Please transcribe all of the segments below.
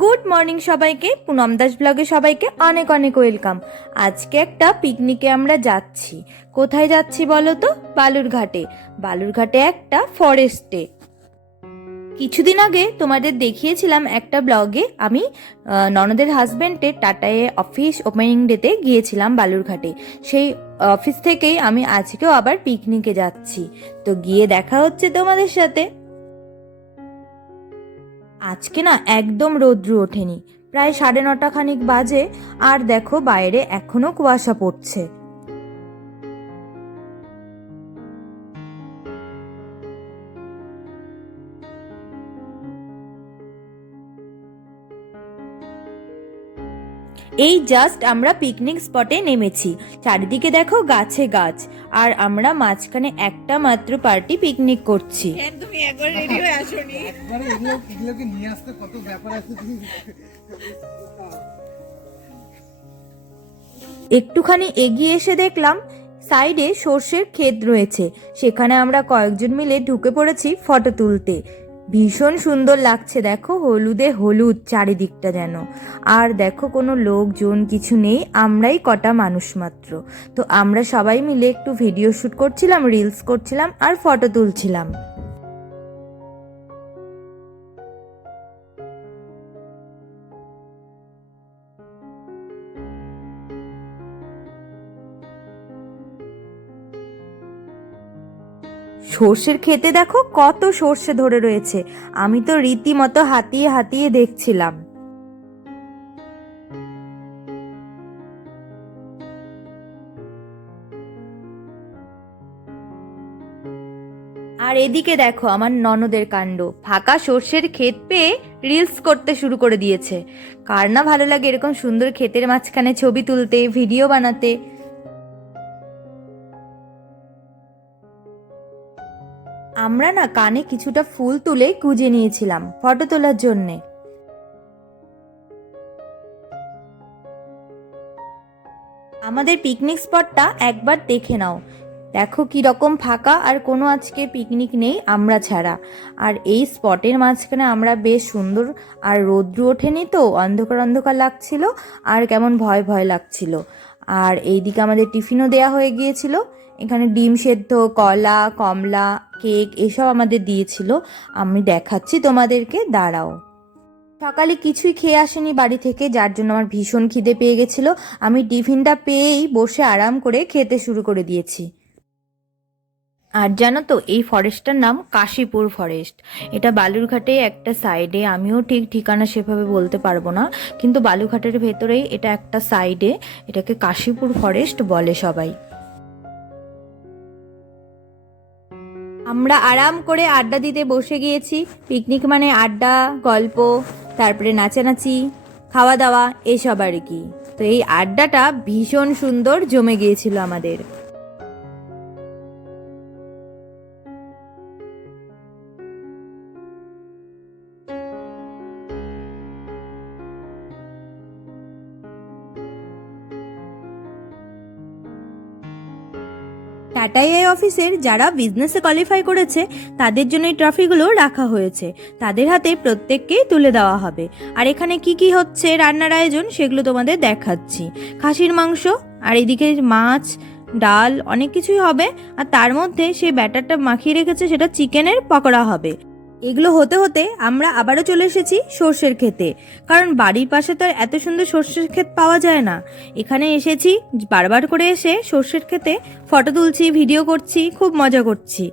Good morning সবাইকে, পুনম দাস ব্লগে সবাইকে অনেক অনেক ওয়েলকাম। আজকে একটা পিকনিকে আমরা যাচ্ছি। কোথায় যাচ্ছি বলো তো? বালুরঘাটে। বালুরঘাটে একটা ফরেস্টে কিছুদিন আগে তোমাদের দেখিয়েছিলাম একটা ব্লগে, আমি ননদের হাজব্যান্ডের টাটায়ে অফিস ওপেনিং ডেতে গিয়েছিলাম বালুরঘাটে। সেই অফিস থেকেই আমি আজকেও আবার পিকনিকে যাচ্ছি। তো গিয়ে দেখা হচ্ছে তোমাদের সাথে। আজকে না একদম রৌদ্র ওঠেনি। প্রায় সাড়ে নটা খানিক বাজে, আর দেখো বাইরে এখনও কুয়াশা পড়ছে। এই জাস্ট আমরা পিকনিক স্পটে নেমেছি। চারিদিকে দেখো গাছে গাছ আর আমরা মাঝখানে একটা মাত্র পার্টি পিকনিক করছি। তুমি একবার রেডি হয়ে আসোনি? এগুলোকে নিয়ে আসতে? কত ব্যাপার আছে একটুখানি এগিয়ে এসে দেখলাম সাইডে সর্ষের ক্ষেত রয়েছে। সেখানে আমরা কয়েকজন মিলে ঢুকে পড়েছি ফটো তুলতে। ভীষণ সুন্দর লাগছে, দেখো হলুদে হলুদ চারিদিকটা যেন। আর দেখো কোনো লোকজন কিছু নেই, আমরাই কটা মানুষ মাত্র। তো আমরা সবাই মিলে একটু ভিডিও শ্যুট করছিলাম রিলস করছিলাম আর ফটো তুলছিলাম। সর্ষের খেতে দেখো কত সর্ষে ধরে রয়েছে। আমি তো রীতিমতো হাতিয়ে হাতিয়ে দেখছিলাম। আর এদিকে দেখো আমার ননদের কাণ্ড। ফাঁকা সর্ষের ক্ষেত পেয়ে রিলস করতে শুরু করে দিয়েছে। কার না ভালো লাগে এরকম সুন্দর ক্ষেতের মাঝখানে ছবি তুলতে ভিডিও বানাতে। আমরা না কানে কিছুটা ফুল তুলে গুজে নিয়েছিলাম ফটো তোলার জন্যে। আমাদের পিকনিক স্পটটা একবার দেখে নাও। দেখো রকম ফাঁকা আর কোনো আজকে পিকনিক নেই আমরা ছাড়া। আর এই স্পটের মাঝখানে আমরা বেশ সুন্দর আর রৌদ্র ওঠেনি তো? অন্ধকার অন্ধকার লাগছিল আর কেমন ভয় ভয় লাগছিল। আর এইদিকে আমাদের টিফিনও দেয়া হয়ে গিয়েছিল। এখানে ডিম সেদ্ধ, কলা, কমলা, কেক এসব আমাদের দিয়েছিল। আমি দেখাচ্ছি তোমাদেরকে, দাঁড়াও। সকালে কিছুই খেয়ে আসেনি বাড়ি থেকে, যার জন্য আমার ভীষণ খিদে পেয়ে গেছিল। আমি টিফিনটা পেয়েই বসে আরাম করে খেতে শুরু করে দিয়েছি। আর জানো তো, এই ফরেস্টটার নাম কাশীপুর ফরেস্ট। এটা বালুরঘাটে একটা সাইডে আমিও ঠিক ঠিকানা সেভাবে বলতে পারব না, কিন্তু বালুরঘাটের ভেতরেই এটা একটা সাইডে এটাকে কাশীপুর ফরেস্ট বলে সবাই। আমরা আরাম করে আড্ডা দিতে বসে গিয়েছি পিকনিক মানে আড্ডা, গল্প, তারপরে নাচানাচি, খাওয়া দাওয়া, এসব আর কি। তো এই আড্ডাটা ভীষণ সুন্দর জমে গিয়েছিল আমাদের। এআই অফিসের যারা বিজনেসে কোয়ালিফাই করেছে, তাদের জন্য এই ট্রফিগুলো রাখা হয়েছে। তাদের হাতে প্রত্যেককেই তুলে দেওয়া হবে। আর এখানে কি কি হচ্ছে রান্নার আয়োজন, সেগুলো তোমাদের দেখাচ্ছি। খাসির মাংস, আর এদিকে মাছ, ডাল, অনেক কিছুই হবে। আর তার মধ্যে সেই ব্যাটারটা মাখিয়ে রেখেছে, সেটা চিকেনের পকোড়া হবে। এগুলো হতে হতে আমরা আবারও চলে এসেছি সর্ষের ক্ষেতে। কারণ বাড়ির পাশে তো আর এত সুন্দর সর্ষের ক্ষেত পাওয়া যায় না। এখানে এসেছি, বারবার করে এসে সর্ষের ক্ষেতে ফটো তুলছি, ভিডিও করছি, খুব মজা করছি।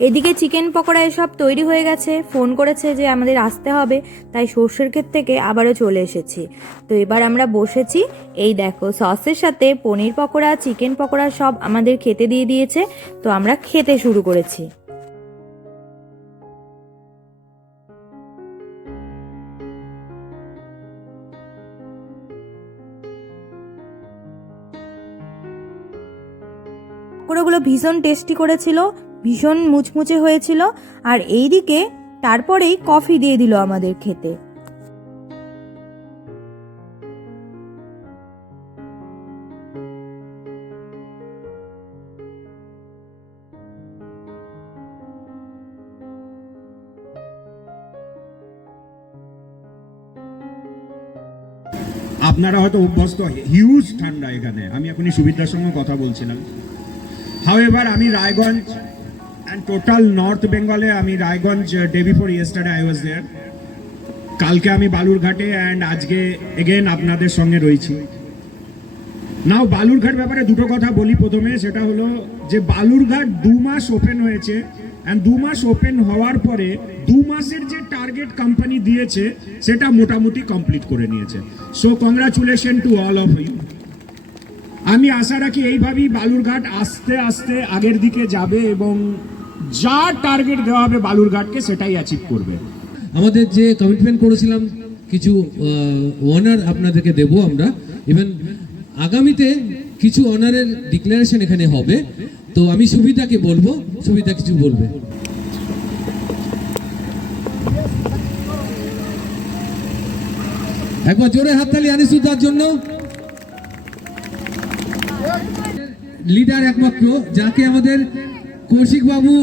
এদিকে চিকেন পকোড়া এসব তৈরি হয়ে গেছে। ফোন করেছে যে আমাদের আসতে হবে, তাই সর্ষের ক্ষেত থেকে আবারও চলে এসেছি। তো এবার আমরা বসেছি, এই দেখো সসের সাথে পনির পকোড়া, চিকেন পকোড়া সব আমাদের খেতে দিয়ে দিয়েছে। তো আমরা খেতে শুরু করেছি। পকোড়াগুলো ভীষণ টেস্টি করেছিল, ভীষণ মুচমুচে হয়েছিল, আর এইদিকে তারপরেই কফি দিয়ে দিল আমাদের খেতে। আপনারা হয়তো অভ্যস্ত, হিউজ ঠান্ডা এখানে। আমি এখনই সুবিধার সঙ্গে কথা বলছিলাম। হাউ এবার আমি রায়গঞ্জ অ্যান্ড টোটাল নর্থ বেঙ্গলে আমি Raiganj day before yesterday I was there কালকে আমি বালুরঘাটে অ্যান্ড আজকে এগেন আপনাদের সঙ্গে রয়েছি। নাও বালুরঘাট ব্যাপারে দুটো কথা বলি প্রথমে, সেটা হলো যে বালুরঘাট দু মাস ওপেন হয়েছে অ্যান্ড দু মাস ওপেন হওয়ার পরে দু মাসের যে টার্গেট কোম্পানি দিয়েছে, সেটা মোটামুটি কমপ্লিট করে নিয়েছে। So congratulation to all of you আমি আশা রাখি এইভাবেই বালুরঘাট আস্তে আস্তে আগের দিকে যাবে এবং যা টার্গেট দেওয়া হবে বালুরঘাটকে সেটাই অ্যাচিভ করবে। আমাদের যে কমিটমেন্ট করেছিলাম, কিছু অনার আপনাদেরকে দেব আমরা। ইভেন আগামীতে কিছু অনারের ডিক্লারেশন এখানে হবে। তো আমি সুবিধাকে বলব, সুবিধা কিছু বলবে। একবার জোরে হাততালি আনিসুদ্দার জন্য। লিডার একমাত্র, যাকে আমাদের কৌশিক বাবু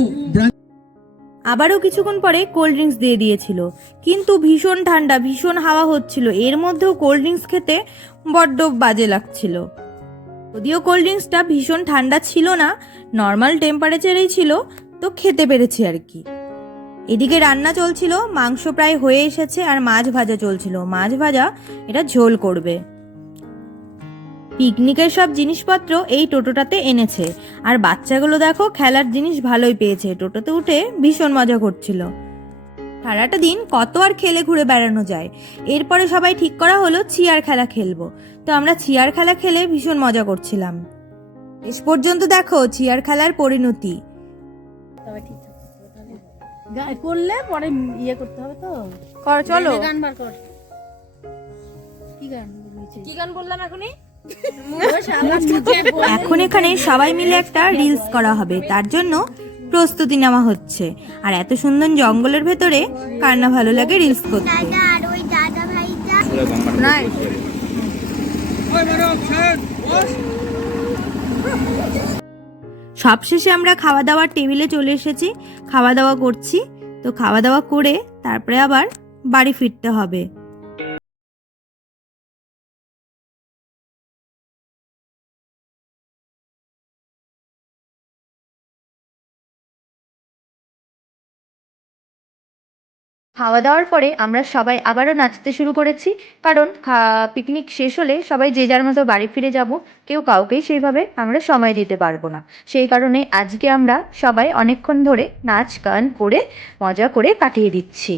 আবারও কিছুক্ষণ পরে কোল্ড ড্রিঙ্কস দিয়ে দিয়েছিল। কিন্তু ভীষণ ঠান্ডা, ভীষণ হাওয়া হচ্ছিল। এর মধ্যেও কোল্ড ড্রিঙ্কস খেতে বড্ড বাজে লাগছিল। যদিও কোল্ড ড্রিঙ্কসটা ভীষণ ঠান্ডা ছিল না নর্মাল টেম্পারেচারেই ছিল, তো খেতে পেরেছি আর কি। এদিকে রান্না চলছিল, মাংস প্রায় হয়ে এসেছে আর মাছ ভাজা চলছিল। মাছ ভাজা এটা ঝোল করবে। পিকনিকের সব জিনিসপত্র এই টোটোটাতে এনেছে। আর বাচ্চাগুলো দেখো খেলার জিনিস ভালোই পেয়েছে। টোটোতে উঠে ভীষণ মজা করছিল। সারাটা দিন কত আর খেলে ঘুরে বেড়ানো যায়। এরপরে সবাই ঠিক করা হলো চেয়ার খেলা খেলব। তো আমরা চেয়ার খেলা খেলে ভীষণ মজা করছিলাম। শেষ পর্যন্ত দেখো চেয়ার খেলার পরিণতি। করলে পরে ইয়ে করতে হবে তো। কর চলো। গান বার কর। কি গান কি গান বললাম এখনই? এখন এখানে সবাই মিলে একটা রিলস করা হবে। তার জন্য প্রস্তুতি নেওয়া হচ্ছে। আর এত সুন্দর জঙ্গলের ভেতরে কার না ভালো লাগে রিলস করতে। সবশেষে আমরা খাওয়া দাওয়ার টেবিলে চলে এসেছি। খাওয়া দাওয়া করছি। তো খাওয়া দাওয়া করে তারপরে আবার বাড়ি ফিরতে হবে। খাওয়া দাওয়ার পরে আমরা সবাই আবারও নাচতে শুরু করেছি। কারণ পিকনিক শেষ হলে সবাই যে যার মতো বাড়ি ফিরে যাব, কেউ কাউকেই সেইভাবে আমরা সময় দিতে পারব না। সেই কারণে আজকে আমরা সবাই অনেকক্ষণ ধরে নাচ, গান করে, মজা করে কাটিয়ে দিচ্ছি।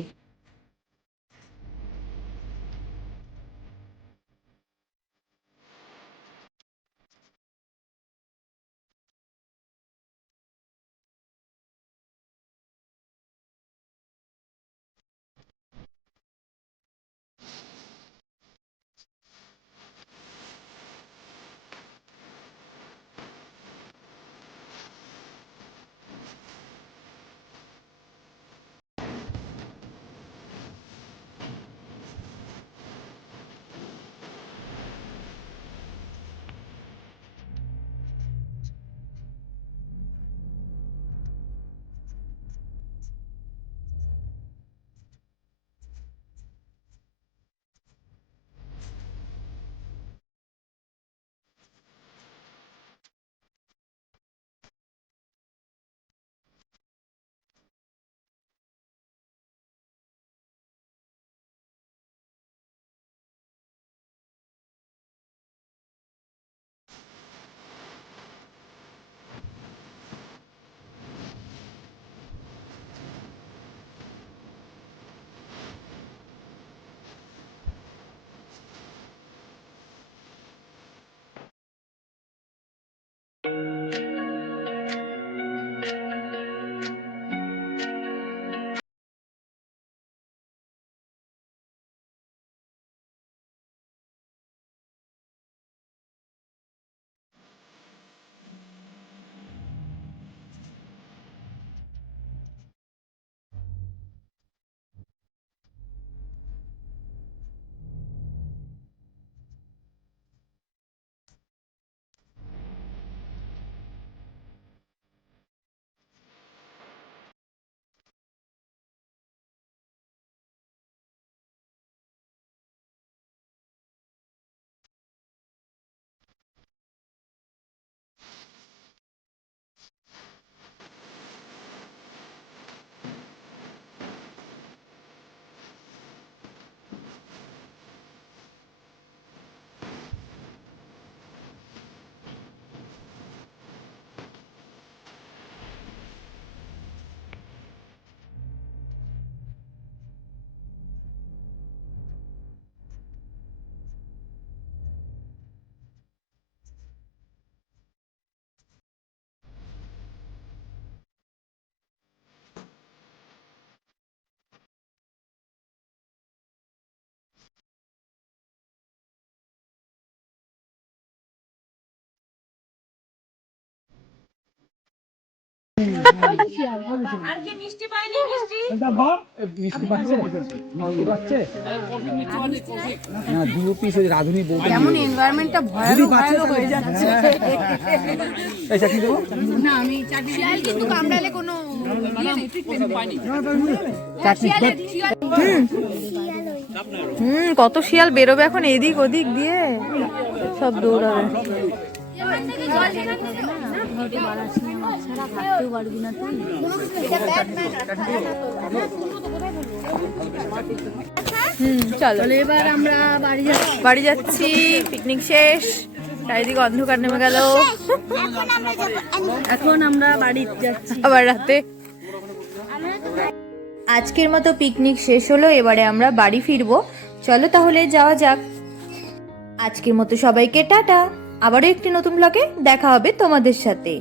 রাধুনি কেমন এনভায়রনমেন্টটা ভয়ানক ভয়ানক হয়ে যাচ্ছে। এই চাকরি দেবো? না আমি চাকরি শিয়াল কিন্তু কামড়ালে কোনো ইয়ে হুম কত শিয়াল বেরোবে এখন এদিক ওদিক দিয়ে? সব দৌড়াবে। হুম চলো। এবার আমরা বাড়ি যাচ্ছি। বাড়ি যাচ্ছি পিকনিক শেষ চারিদিকে অন্ধকার নেমে গেল। এখন আমরা এখন আমরা বাড়ি যাচ্ছি। আবার রাতে। আজকের মতো পিকনিক শেষ হলো এবারে আমরা বাড়ি ফিরবো। চলো তাহলে যাওয়া যাক। আজকের মতো সবাইকে টাটা। আবারও একটি নতুন ব্লগে দেখা হবে তোমাদের সাথে।